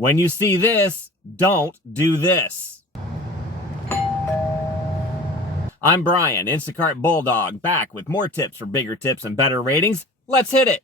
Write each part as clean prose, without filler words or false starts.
When you see this, don't do this. I'm Brian, Instacart Bulldog, back with more tips for bigger tips and better ratings. Let's hit it.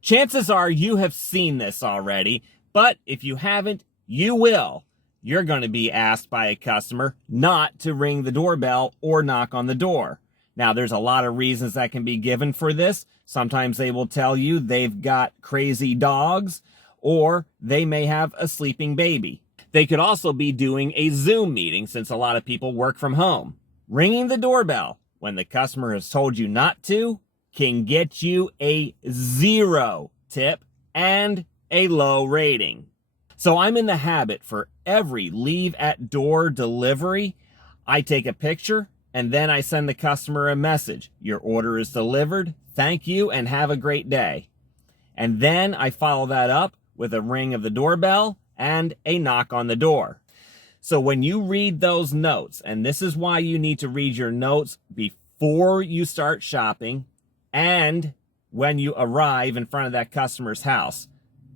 Chances are you have seen this already, but if you haven't, you will. You're going to be asked by a customer not to ring the doorbell or knock on the door. Now, there's a lot of reasons that can be given for this. Sometimes they will tell you they've got crazy dogs, or they may have a sleeping baby. They could also be doing a Zoom meeting since a lot of people work from home. Ringing the doorbell when the customer has told you not to can get you a 0 tip and a low rating. So I'm in the habit for every leave at door delivery, I take a picture and then I send the customer a message. Your order is delivered. Thank you and have a great day. And then I follow that up with a ring of the doorbell and a knock on the door. So when you read those notes, and this is why you need to read your notes before you start shopping and when you arrive in front of that customer's house,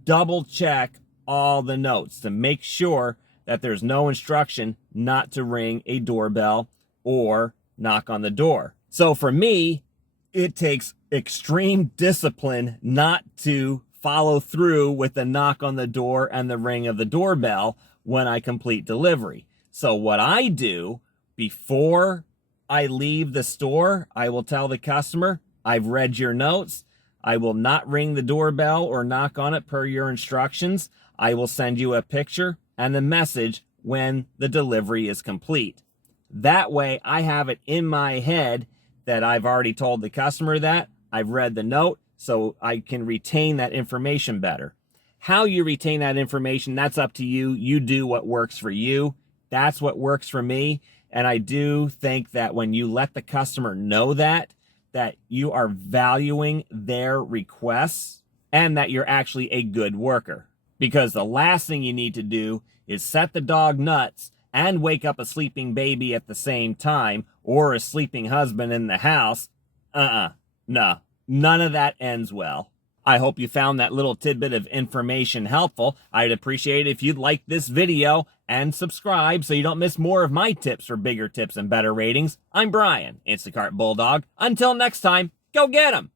double check all the notes to make sure that there's no instruction not to ring a doorbell or knock on the door. So for me, it takes extreme discipline not to follow through with the knock on the door and the ring of the doorbell when I complete delivery. So what I do before I leave the store, I will tell the customer, I've read your notes. I will not ring the doorbell or knock on it per your instructions. I will send you a picture and the message when the delivery is complete. That way I have it in my head that I've already told the customer that. I've read the note, so I can retain that information better. How you retain that information, that's up to you. You do what works for you. That's what works for me. And I do think that when you let the customer know that you are valuing their requests and that you're actually a good worker. Because the last thing you need to do is set the dog nuts and wake up a sleeping baby at the same time or a sleeping husband in the house. No, none of that ends well. I hope you found that little tidbit of information helpful. I'd appreciate it if you'd like this video and subscribe so you don't miss more of my tips for bigger tips and better ratings. I'm Brian, Instacart Bulldog. Until next time, go get 'em!